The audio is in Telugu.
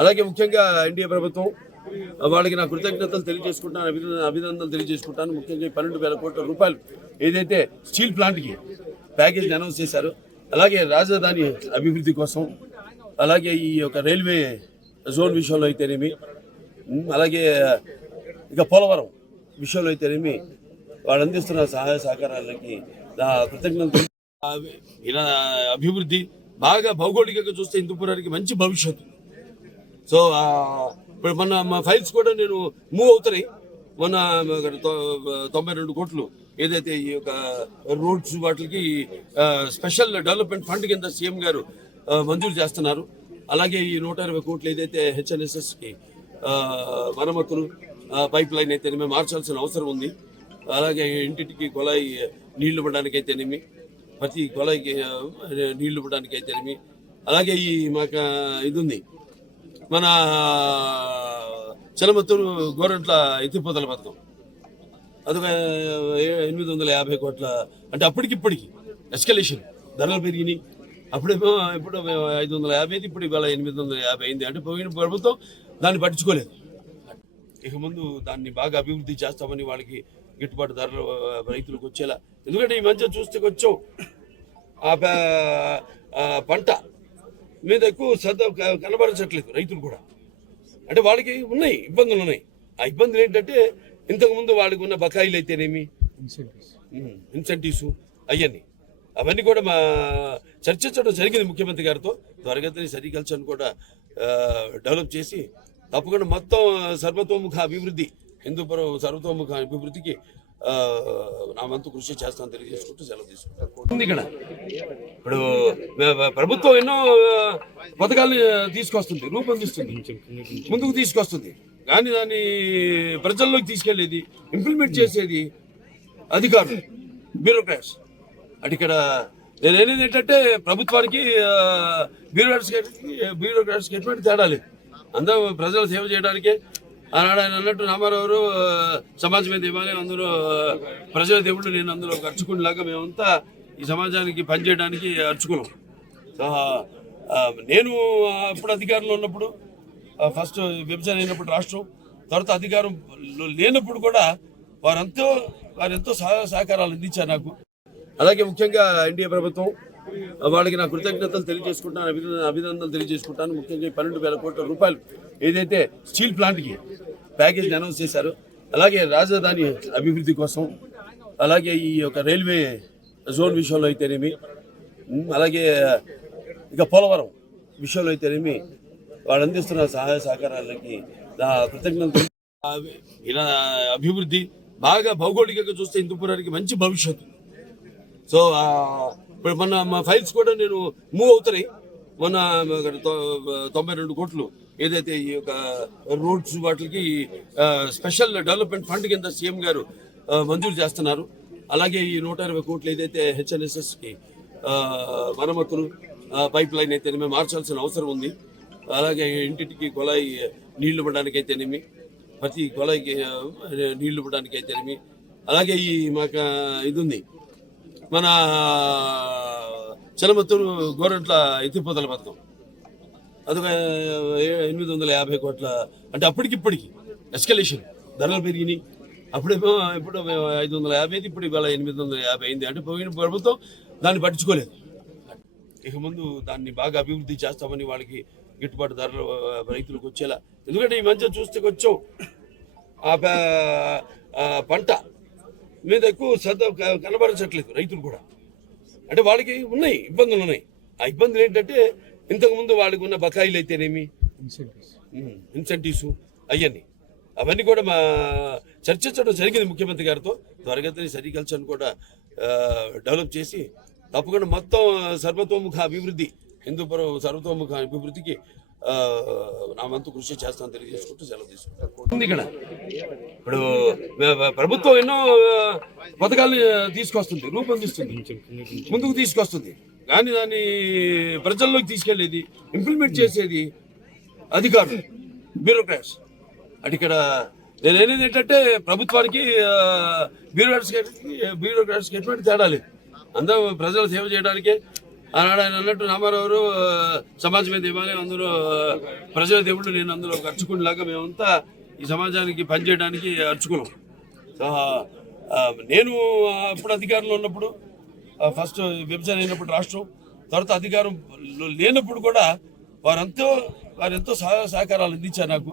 అలాగే ముఖ్యంగా ఎన్డీఏ ప్రభుత్వం వాళ్ళకి నా కృతజ్ఞతలు తెలియజేసుకుంటాను, అభినందనలు తెలియజేసుకుంటాను. ముఖ్యంగా 12,000 కోట్ల రూపాయలు ఏదైతే స్టీల్ ప్లాంట్కి ప్యాకేజ్ అనౌన్స్ చేశారో, అలాగే రాజధాని అభివృద్ధి కోసం, అలాగే ఈ యొక్క రైల్వే జోన్ విషయంలో అయితేనేమి, అలాగే ఇక పోలవరం విషయంలో అయితేనేమి వాళ్ళు అందిస్తున్న సహాయ సహకారాలకి నా కృతజ్ఞతలు. ఇలా అభివృద్ధి బాగా భౌగోళికంగా చూస్తే హిందూపురానికి మంచి భవిష్యత్తు. సో ఇప్పుడు మన ఫైల్స్ కూడా నేను మూవ్ అవుతున్నాయి. మొన్న 92 కోట్లు ఏదైతే ఈ యొక్క రోడ్స్ వాటికి స్పెషల్ డెవలప్మెంట్ ఫండ్ కింద సీఎం గారు మంజూరు చేస్తున్నారు. అలాగే ఈ 120 కోట్లు ఏదైతే హెచ్ఎన్ఎస్ఎస్కి మరమ్మతులు పైప్ లైన్ అయితేనేమి మార్చాల్సిన అవసరం ఉంది. అలాగే ఇంటింటికి కొలాయి నీళ్లు ఇవ్వడానికి అయితేనేమి, ప్రతి కొలాయికి నీళ్లు ఇవ్వడానికి అయితేనేమి, అలాగే ఈ మాకు ఇది ఉంది మన చలమత్తూరు గోరంట్ల ఎత్తిపోతల పథకం, అదొక 850 కోట్ల. అంటే అప్పటికిప్పటికి ఎస్కలేషన్ ధరలు పెరిగినాయి. అప్పుడేమో ఇప్పుడు 550, ఇప్పుడు ఇవాళ 850 అయింది. అంటే పోయిన ప్రభుత్వం దాన్ని పట్టించుకోలేదు. ఇక ముందు దాన్ని బాగా అభివృద్ధి చేస్తామని వాళ్ళకి గిట్టుబాటు ధరలు రైతులకు వచ్చేలా. ఎందుకంటే ఈ మధ్య చూస్తే కొంచెం పంట మీద ఎక్కువ శ్రద్ధ కనబరచట్లేదు రైతులు కూడా. అంటే వాళ్ళకి ఉన్నాయి ఇబ్బందులు ఉన్నాయి. ఆ ఇబ్బందులు ఏంటంటే ఇంతకుముందు వాళ్ళకి ఉన్న బకాయిలు అయితేనేమి, ఇన్సెంటివ్స్ అవన్నీ కూడా మా చర్చించడం జరిగింది ముఖ్యమంత్రి గారితో. త్వరగతిని సెరికల్చర్ని కూడా డెవలప్ చేసి తప్పకుండా మొత్తం సర్వతోముఖ అభివృద్ధి, హిందూపురం సర్వతోముఖ అభివృద్ధికి నా వంతు కృషి చేస్తాను తెలియజేసుకుంటూ సెలవు తీసుకుంటాను. ఇక్కడ ఇప్పుడు ప్రభుత్వం ఎన్నో పథకాలు తీసుకొస్తుంది, రూపొందిస్తుంది, ముందుకు తీసుకొస్తుంది. కానీ దాన్ని ప్రజల్లోకి తీసుకెళ్లేది, ఇంప్లిమెంట్ చేసేది అధికారులు, బ్యూరోక్రాట్స్. అంటే ఇక్కడ నేను అనేది ఏంటంటే ప్రభుత్వానికి బ్యూరోక్రాట్స్కి ఎటువంటి తేడా లేదు. అందరూ ప్రజల సేవ చేయడానికే. ఆనాడు ఆయన అన్నట్టు రామారావు సమాజమే దేవాలే, అందులో ప్రజల దేవుళ్ళు, నేను అందులో అర్చుకునేలాగా మేమంతా ఈ సమాజానికి పనిచేయడానికి అర్చుకున్నాం. నేను అప్పుడు అధికారంలో ఉన్నప్పుడు, ఫస్ట్ విభజన అయినప్పుడు రాష్ట్రం, తర్వాత అధికారం లేనప్పుడు కూడా వారెంతో సహకారాలు అందించారు నాకు. అలాగే ముఖ్యంగా ఎన్డీఏ ప్రభుత్వం వాళ్ళకి నా కృతజ్ఞతలు తెలియజేసుకుంటాను, అభినందనలు తెలియజేసుకుంటాను. ముఖ్యంగా 12,000 కోట్ల రూపాయలు ఏదైతే స్టీల్ ప్లాంట్కి ప్యాకేజ్ అనౌన్స్ చేశారో, అలాగే రాజధాని అభివృద్ధి కోసం, అలాగే ఈ యొక్క రైల్వే జోన్ విషయంలో అయితేనేమి, అలాగే ఇక పోలవరం విషయంలో అయితేనేమి వాళ్ళు అందిస్తున్న సహాయ సహకారాలకి నా కృతజ్ఞతలు. ఇలా అభివృద్ధి బాగా భౌగోళికంగా చూస్తే హిందూపురానికి మంచి భవిష్యత్తు. సో ఇప్పుడు మన ఫైల్స్ కూడా నేను మూవ్ అవుతున్నాయి. మొన్న 92 కోట్లు ఏదైతే ఈ యొక్క రోడ్స్ వాటికి స్పెషల్ డెవలప్మెంట్ ఫండ్ కింద సీఎం గారు మంజూరు చేస్తున్నారు. అలాగే ఈ 120 కోట్లు ఏదైతే హెచ్ఎన్ఎస్ఎస్కి మరమ్మతులు పైప్ లైన్ అయితేనేమి మార్చాల్సిన అవసరం ఉంది. అలాగే ఇంటింటికి కొలాయి నీళ్లు ఇవ్వడానికి అయితేనేమి, ప్రతి కొలాయికి నీళ్లు ఇవ్వడానికి అయితేనేమి, అలాగే ఈ మాకు ఇది ఉంది మన చలమత్తూరు గోరంట్ల ఎత్తిపోతల పథకం, అదొక 850 కోట్ల. అంటే అప్పటికిప్పటికి ఎస్కలేషన్ ధరలు పెరిగినాయి. అప్పుడేమో ఇప్పుడు 550, ఇప్పుడు ఇవాళ 850 అయింది. అంటే పోయిన ప్రభుత్వం దాన్ని పట్టించుకోలేదు. ఇక ముందు దాన్ని బాగా అభివృద్ధి చేస్తామని వాళ్ళకి గిట్టుబాటు ధరలు రైతులకు వచ్చేలా. ఎందుకంటే ఈ మధ్య చూస్తే కొంచెం పంట మీద ఎక్కువ శ్రద్ధ కనబరచట్లేదు రైతులు కూడా. అంటే వాళ్ళకి ఉన్నాయి ఇబ్బందులు ఉన్నాయి. ఆ ఇబ్బందులు ఏంటంటే ఇంతకుముందు వాళ్ళకి ఉన్న బకాయిలు అయితేనేమి, ఇన్సెంటివ్స్ అవన్నీ కూడా మా చర్చించడం జరిగింది ముఖ్యమంత్రి గారితో. త్వరగతిని సెరికల్చర్ని కూడా డెవలప్ చేసి తప్పకుండా మొత్తం సర్వతోముఖ అభివృద్ధి, హిందూపురం సర్వతోముఖ అభివృద్ధికి నా వంతు కృషి చేస్తాను తెలియజేసుకుంటూ సెలవు తీసుకుంటాను. ఇక్కడ ఇప్పుడు ప్రభుత్వం ఎన్నో పథకాలు తీసుకొస్తుంది, రూపొందిస్తుంది, ముందుకు తీసుకొస్తుంది. కానీ దాన్ని ప్రజల్లోకి తీసుకెళ్లేది, ఇంప్లిమెంట్ చేసేది అధికారులు, బ్యూరోక్రాట్స్. అంటే ఇక్కడ నేను అనేది ఏంటంటే ప్రభుత్వానికి బ్యూరోక్రాట్స్కి ఎటువంటి తేడా లేదు. అందరూ ప్రజల సేవ చేయడానికే. ఆనాడు ఆయన అన్నట్టు రామారావు సమాజమే దేవాలయం, అందులో ప్రజల దేవుళ్ళు, నేను అందులో ఒక అర్చకునిలాగా మేమంతా ఈ సమాజానికి పనిచేయడానికి అర్చుకున్నాం. సో నేను అప్పుడు అధికారంలో ఉన్నప్పుడు ఫస్ట్ విభజన అయినప్పుడు రాష్ట్రం, తర్వాత అధికారం లేనప్పుడు కూడా వారెంతో సహకారాలు అందించారు నాకు.